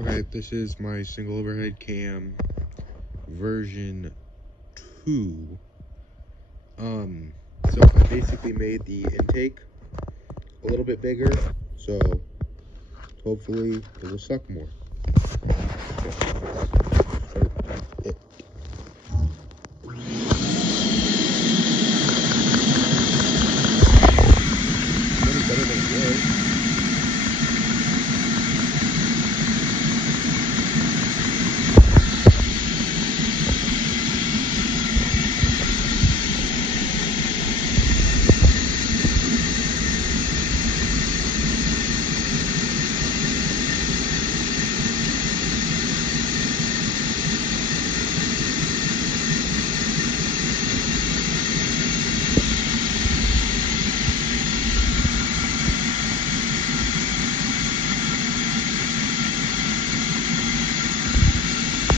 Okay, this is my single overhead cam version 2. So I basically made the intake a little bit bigger, so hopefully it will suck more. Okay. Start it. Better than it was.